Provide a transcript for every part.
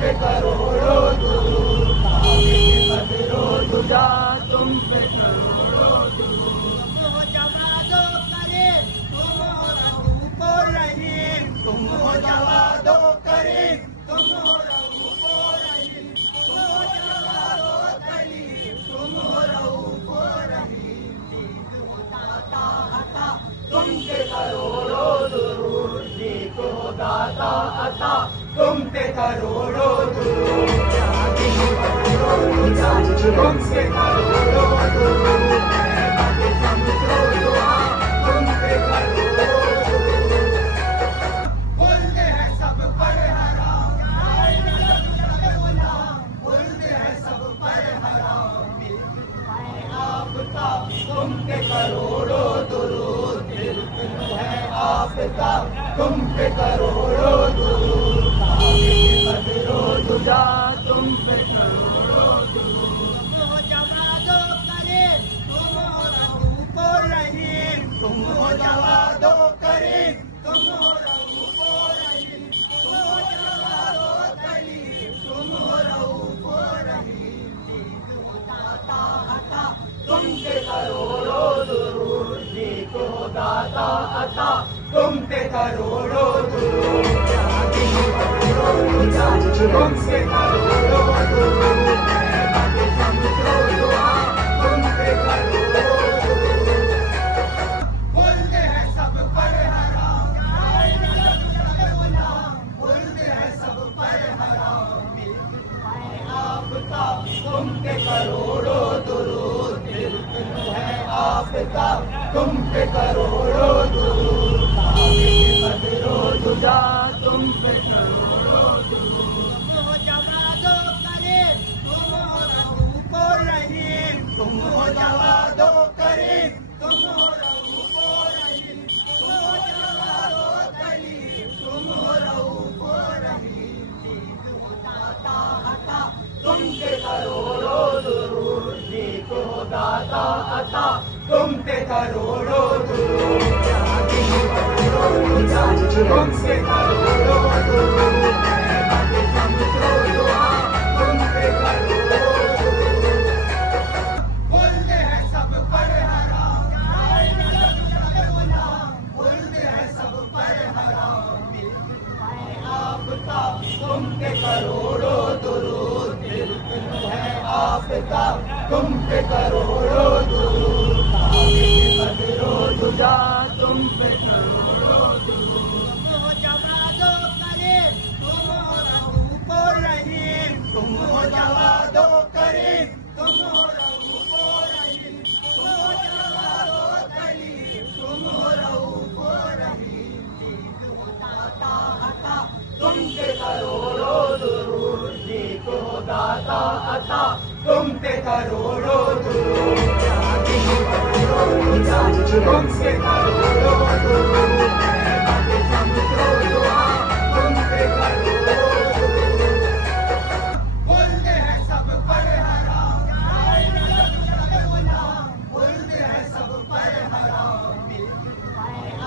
पे करोड़ों दुरूद, काबे के बदरो दुजा तुम पे करोड़ों दुरूद। तुम हो जवादो करे तुम हो रऊफो रहीम, तुम हो जवादो करीम, तुम हो रऊफो रहीम, तुम हो जवादो करीम, तुम हो रऊफो रहीम। दीद हो दाता अता तुम पे करोड़ों दुरूद, दीद हो दाता अता तुम पे करोड़ों दुरूद। जाती बदरो दुजा तुम पे करोड़ों दुरूद, बातें समझो दुआ तुम पे करोड़ों दुरूद। बोलते हैं सब पर हराम, बोलते हैं सब पर हराम, आफताब तुम पे करोड़ों दुरूद, बिल्कुल है आफताब तुम पे करोड़ों दुरूद, काबे के बदरो दुजा तुम पे करोड़ों दुरूद। तुम हो जवादो करे तुम हो रऊफो रहीम, तुम हो जवादो करीम, तुम हो रऊफो रहीम, तुम हो जवादो करीम, तुम हो रऊफो रहीम। दीद हो दाता अता तुम पे करोड़ों दुरूद, दीद हो दाता अता तुम पे करोड़ों दुरूद। जाती बदरो दुजा तुम पे करोड़ों दुरूद, बातें समझो दुआ तुम पे करोड़ों दुरूद। बोलते हैं सब पर हराम, बोलते हैं सब पर हराम, आफताब तुम पे करोड़ों दुरूद, बिल्कुल है आफताब तुम पे करोड़ों दुरूद, काबे के बदरो दुजा तुम पे करोड़ों दुरूद। तुम हो जवादो करे तुम हो रऊफो रहीम, तुम हो जवादो करीम, तुम हो रऊफो रहीम, तुम हो जवादो करीम, तुम हो रऊफो रहीम। दीद हो दाता अता तुम पे करोड़ों दुरूद, दीद हो दाता अता तुम पे करोड़ों दुरूद। जाती बदरो दुजा तुम पे करोड़ों दुरूद, बातें समझो दुआ तुम पे करोड़ों दुरूद। बोलते हैं सब पर हराम, बोलते हैं सब पर हराम, आफताब तुम पे करोड़ों दुरूद, बिल्कुल है आफताब तुम पे करोड़ों दुरूद, काबे के बदरो दुजा तुम पे करोड़ों दुरूद। तुम हो जवादो करे तुम हो रऊफो रहीम, तुम हो जवादो करीम, तुम हो रऊफो रहीम, तुम हो जवादो करीम, तुम हो रऊफो रहीम। दीद हो दाता अता तुम पे करोड़ों दुरूद, दीद हो दाता अता तुम पे करोड़ों दुरूद। जाती बदरो दुजा तुम पे करोड़ों दुरूद, बातें समझो दुआ तुम पे करोड़ों दुरूद। बोलते हैं सब पर हराम, बोलते हैं सब पर हराम,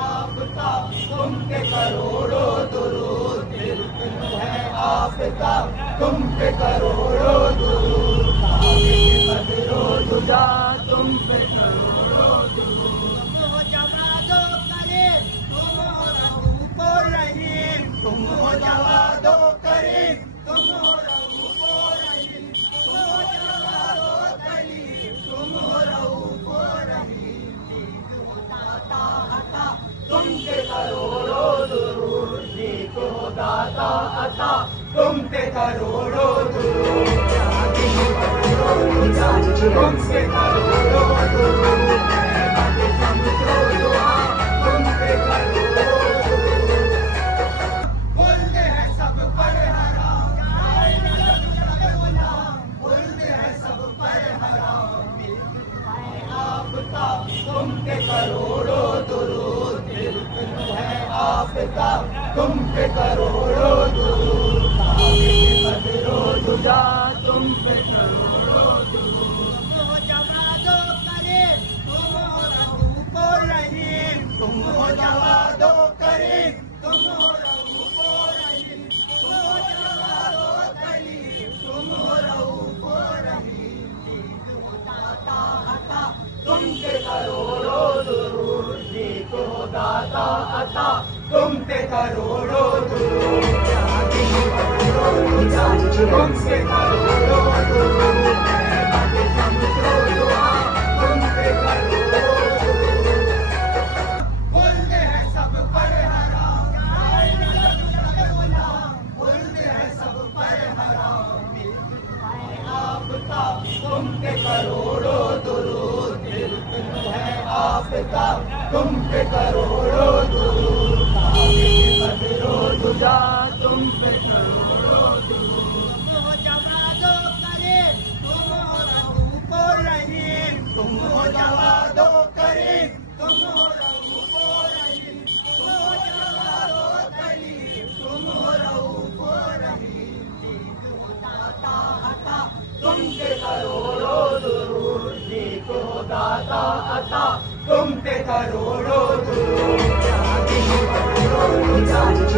आफताब तुम पे करोड़ों दुरूद, बिल्कुल है आफताब तुम पे करोड़ों दुरूद, काबे के बदरो दुजा तुम पे करोड़ों दुरूद। तुम हो जवादो करे तुम हो रऊफो रहीम, तुम हो जवादो करीम, तुम हो रऊफो रहीम, तुम हो जवादो करीम, तुम हो रऊफो रहीम। दीद हो दाता अता तुम पे करोड़ों दुरूद, दीद हो दाता अता तुम पे करोड़ों दुरूद। जाती बदरो दुजा तुम पे करोड़ों दुरूद, बातें समझो दुआ तुम पे करोड़ों दुरूद। बोलते हैं सब पर हराम, बोलते हैं सब पर हराम, आफताब तुम पे करोड़ों दुरूद, बिल्कुल है आफताब तुम पे करोड़ों दुरूद, काबे के बदरो दुजा तुम पे करोड़ों दुरूद। तुम हो जवादो करे तुम हो रऊफो रहीम, तुम हो जवादो करीम, तुम हो रऊफो रहीम, तुम हो जवादो करोड़ों दूर, तुमसे करोड़ों दूर, समझो दुआ तुमसे करोड़ों दूर। बोलते हैं सब पर हराम, बोलते हैं सब पर हराम, आपका तुम पे करोड़ों दुरूद, है आपका तुम पे करोड़ों दुरूद, बदरो दुजा तुम पे करोड़ों दुरूद। तुम जवादो करे तुम हो रऊफ रहीम, तुम हो जवादो करे तुम हो रऊफ रहीम, तुम हो जवादो करीम, तुम हो रऊफ रहीम, दीद हो दाता अता तुम पे करोड़ों दुरूद, दीद हो दाता अता तुम पे करोड़ों दुरूद,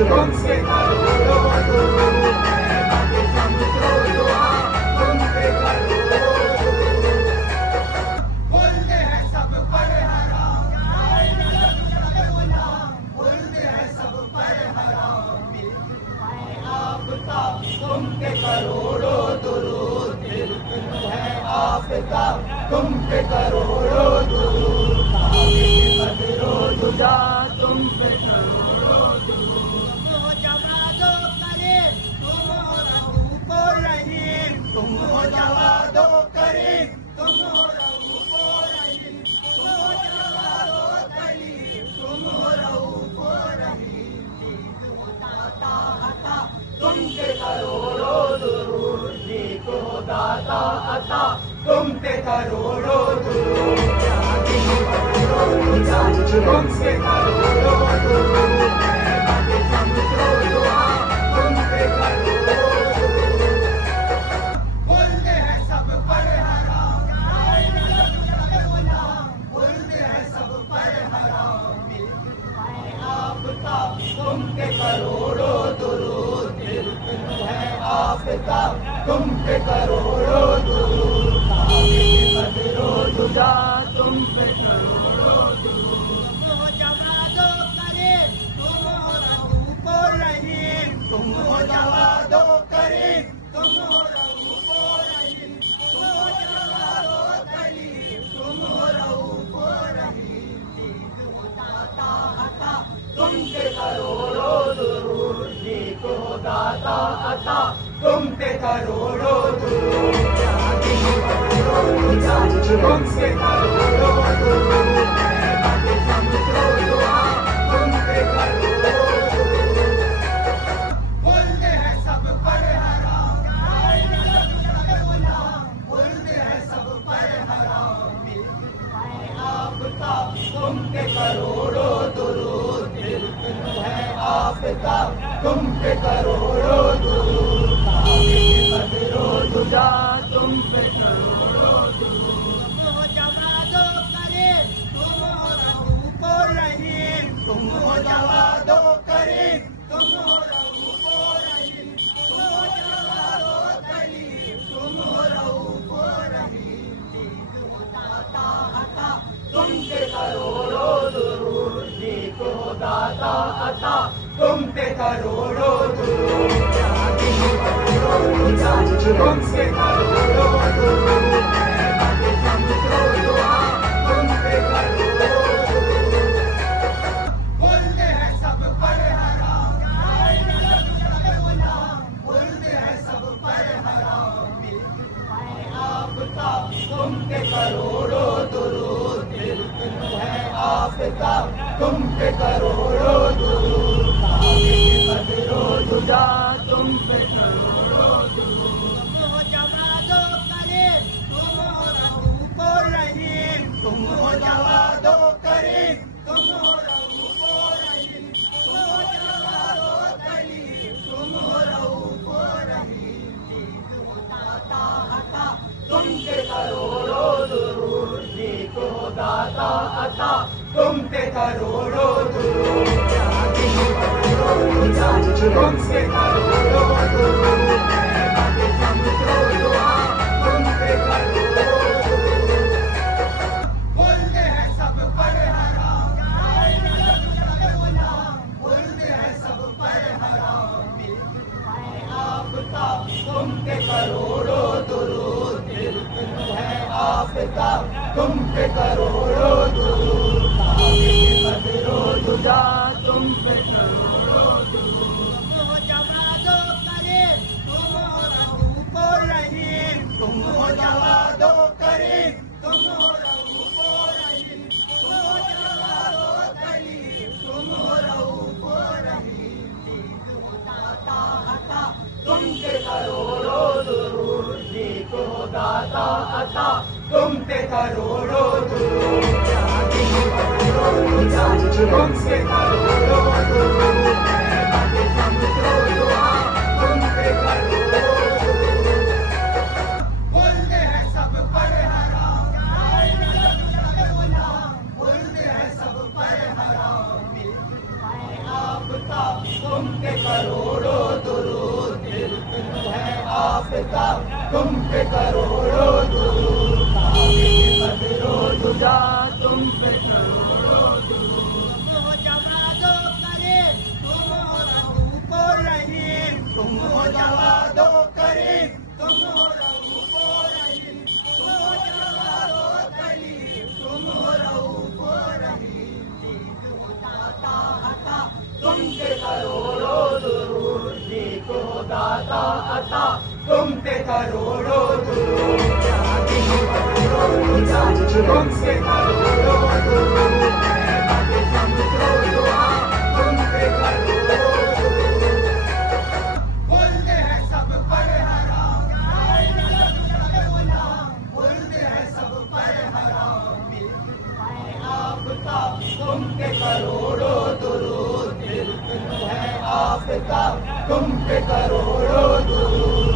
तुमसे करोड़ों दुरूद, समझो दुआ तुम पे करोड़ों दुरूद। बोलते हैं सब पर हराम, बोलते हैं सब पर हराम, आपका तुम पे करोड़ों दुरूद, है आपका तुम पे करोड़ों दुरूद, बदरो दुजा तुम पे करोड़ों दुरूद। तुम जवादो करे तुम हो रऊफ रहीम, तुम हो जवादो करे तुम हो रऊफ रहीम, तुम हो जवादो करीम, तुम हो रऊफ रहीम, दीद हो दाता अता तुम पे करोड़ों दुरूद, दीद हो दाता अता तुम पे करोड़ों दुरूद, तुमसे करोड़ों दुरूद, समझो दुआ तुम पे करोड़ों दुरूद। बोलते हैं सब पर हराम, बोलते हैं सब पर हराम, आपका तुम पे करोड़ों दुरूद, है आपका तुम पे करोड़ों दुरूद, बदरो दुजा तुम पे करोड़ों दुरूद। तुम जवादो करे तुम हो रऊफ रहीम, तुम हो जवादो करे तुम हो रऊफ रहीम, तुम हो जवादो करीम, तुम हो रऊफ रहीम, दीद हो दाता अता तुम पे करोड़ों दुरूद, दीद हो दाता अता तुम पे करोड़ों दुरूद, तुमसे करोड़ों दुरूद, समझो दुआ तुम पे करोड़ों दुरूद। बोलते हैं सब पर हराम, बोलते हैं सब पर हराम, आपका तुम पे करोड़ों दुरूद, है आपका तुम पे करोड़ों दुरूद, बदरो दुजा तुम पे करोड़ों दुरूद। तुम जवादो करे तुम हो रऊफ रहीम, तुम हो जवादो करे तुम हो रऊफ रहीम, तुम हो जवादो करीम, तुम हो रऊफ रहीम, दीद हो दाता अता तुम पे करोड़ों दुरूद, दीद हो दाता अता तुम पे करोड़ों दुरूद, तुमसे करोड़ों दुरूद, समझो दुआ तुम पे करोड़ों दुरूद। बोलते हैं सब पर हराम, बोलते हैं सब पर हराम, आपका तुम पे करोड़ों दुरूद, है आपका तुम पे करोड़ों दुरूद, बदरो दुजा तुम पे करोड़ों दुरूद। तुम जवादो करे तुम हो रऊफ रहीम, तुम हो जवादो करे तुम हो रऊफ रहीम, तुम हो जवादो करीम, तुम हो रऊफ रहीम, दीद हो दाता अता तुम पे करोड़ों दुरूद, दीद हो दाता अता तुम पे करोड़ों दुरूद, तुमसे करोड़ों दुरूद, समझो दुआ तुम पे करोड़ों दुरूद। बोलते हैं सब पर हराम, बोलते हैं सब तुम पे करोड़ों दुरूद, इल्म है आपका तुम पे करोड़ों दुरूद, बदरो दुजा तुम पे करोड़ों दुरूद। तुम हो जवादो करे तुम हो रऊफो रहीम, तुम हो जवादो करे तुम हो रऊफो रहीम, तुम हो जवादो करीम, तुम हो रऊफो रहीम, दीद हो दाता अता तुम पे करोड़ों दुरूद, दीद हो दाता अता तुम पे करोड़ों दुरूद, तुम पे करोड़ों दुरूद, समझो दुआ तुम पे करोड़ों दुरूद। बोलते हैं सब पर हराम, बोलते हैं सब पर हराम, आपका तुम पे करोड़ों दुरूद, इल्म है आपका तुम पे करोड़ों दुरूद, बदरो दुजा तुम पे करोड़ों दुरूद। तुम हो जवादो करे तुम हो रऊफो रहीम, तुम हो जवादो करे तुम हो रऊफो रहीम, तुम हो जवादो करीम, तुम हो रऊफो रहीम, दीद हो दाता अता तुम पे करोड़ों दुरूद, दीद हो दाता अता तुम पे करोड़ों दुरूद, तुम पे करोड़ों दुरूद, समझो दुआ तुम पे करोड़ों दुरूद। बोलते हैं सब पर हराम, बोलते हैं सब पर हराम, आपका तुम पे करोड़ों दुरूद, इल्म है आपका तुम पे करोड़ों दुरूद,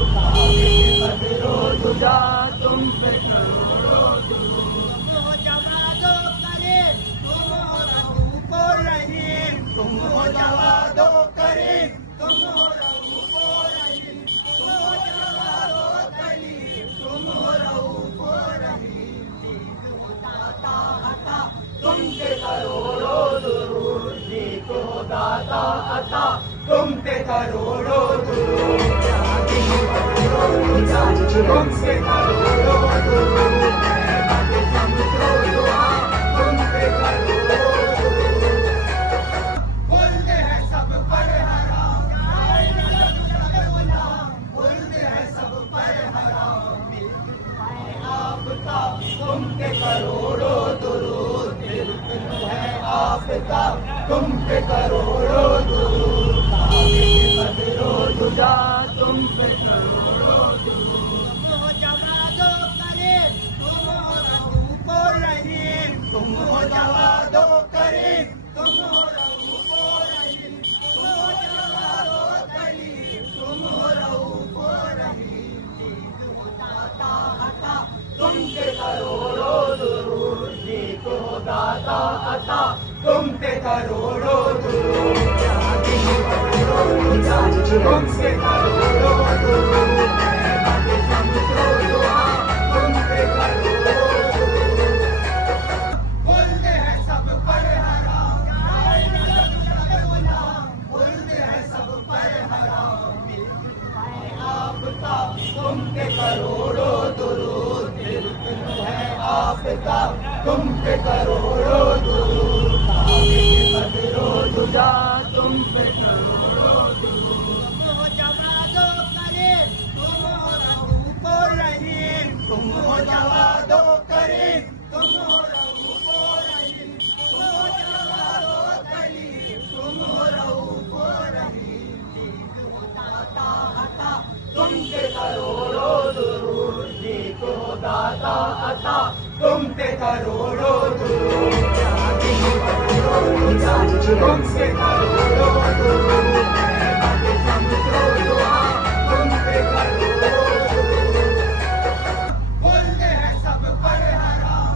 बदरो दुजा तुम पे करोड़ों दुरूद। तुम हो जवादो करे तुम हो रऊफो रहीम, तुम हो जवादो करे तुम हो रऊफो रहीम, तुम हो जवादो करीम, तुम हो रऊफो रहीम, दीद हो दाता अता तुम पे करोड़ों दुरूद, दीद हो दाता अता तुम पे करोड़ों दुरूद, तुम पे करोड़ों दुरूद, समझो दुआ तुम पे करोड़ों दुरूद। बोलते हैं सब पर हराम, बोलते हैं सब पर हराम, आपका तुम पे करोड़ों दुरूद, इल्म है आपका तुम पे करोड़ों दुरूद, बदरो दुजा तुम पे करोड़ों दुरूद। तुम हो जवादो करे तुम हो रऊफो रहीम, तुम हो जवादो करे तुम हो रऊफो रहीम, तुम हो जवादो करीम, तुम हो रऊफो रहीम, दीद हो दाता अता तुम पे करोड़ों दुरूद, दीद हो दाता अता तुम पे करोड़ों दुरूद, तुम पे करोड़ों दुरूद, समझो दुआ तुम पे करोड़ों दुरूद। बोलते हैं सब पर हराम, बोलते हैं सब पर हराम, आपका तुम पे करोड़ों दुरूद, इल्म है आपका तुम पे करोड़ों दुरूद, बदरो दुजा तुम पे करोड़ों दुरूद। तुम हो जवादो करे तुम हो रऊफो रहीम, तुम हो जवादो करे तुम हो रऊफो रहीम, तुम हो जवादो करीम, तुम हो रऊफो रहीम, दीद हो दाता अता तुम पे करोड़ों दुरूद, दीद हो दाता अता तुम पे करोड़ों दुरूद, तुम पे करोड़ों दुरूद, समझो दुआ तुम पे करोड़ों दुरूद। बोलते हैं सब पर हराम,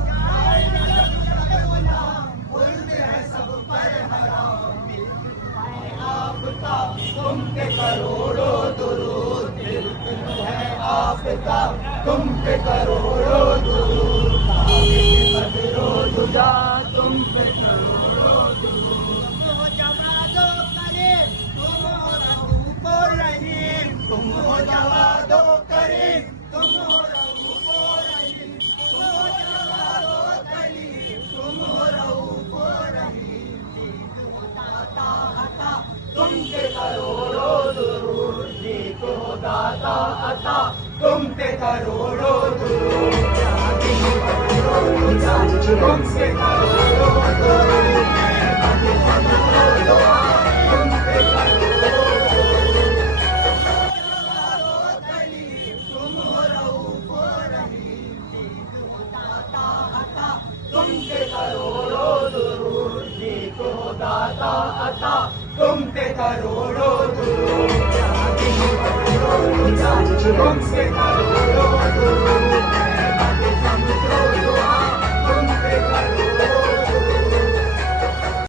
बोलते हैं सब पर हराम, आपका तुम पे करोड़ों दुरूद, इल्म है आपका तुम पे करोड़ों दुरूद, बदरो दुजा तुम पे करोड़ों दुरूद। तुम हो जवादो करे तुम हो रऊफो रहीम, तुम हो जवादो दाता तुम थे करोड़ों दूर तुमसे करोड़ों दूर तुमसे करोड़ों दूर नीक हो दाता अता तुम थे करोड़ों दूर तुमसे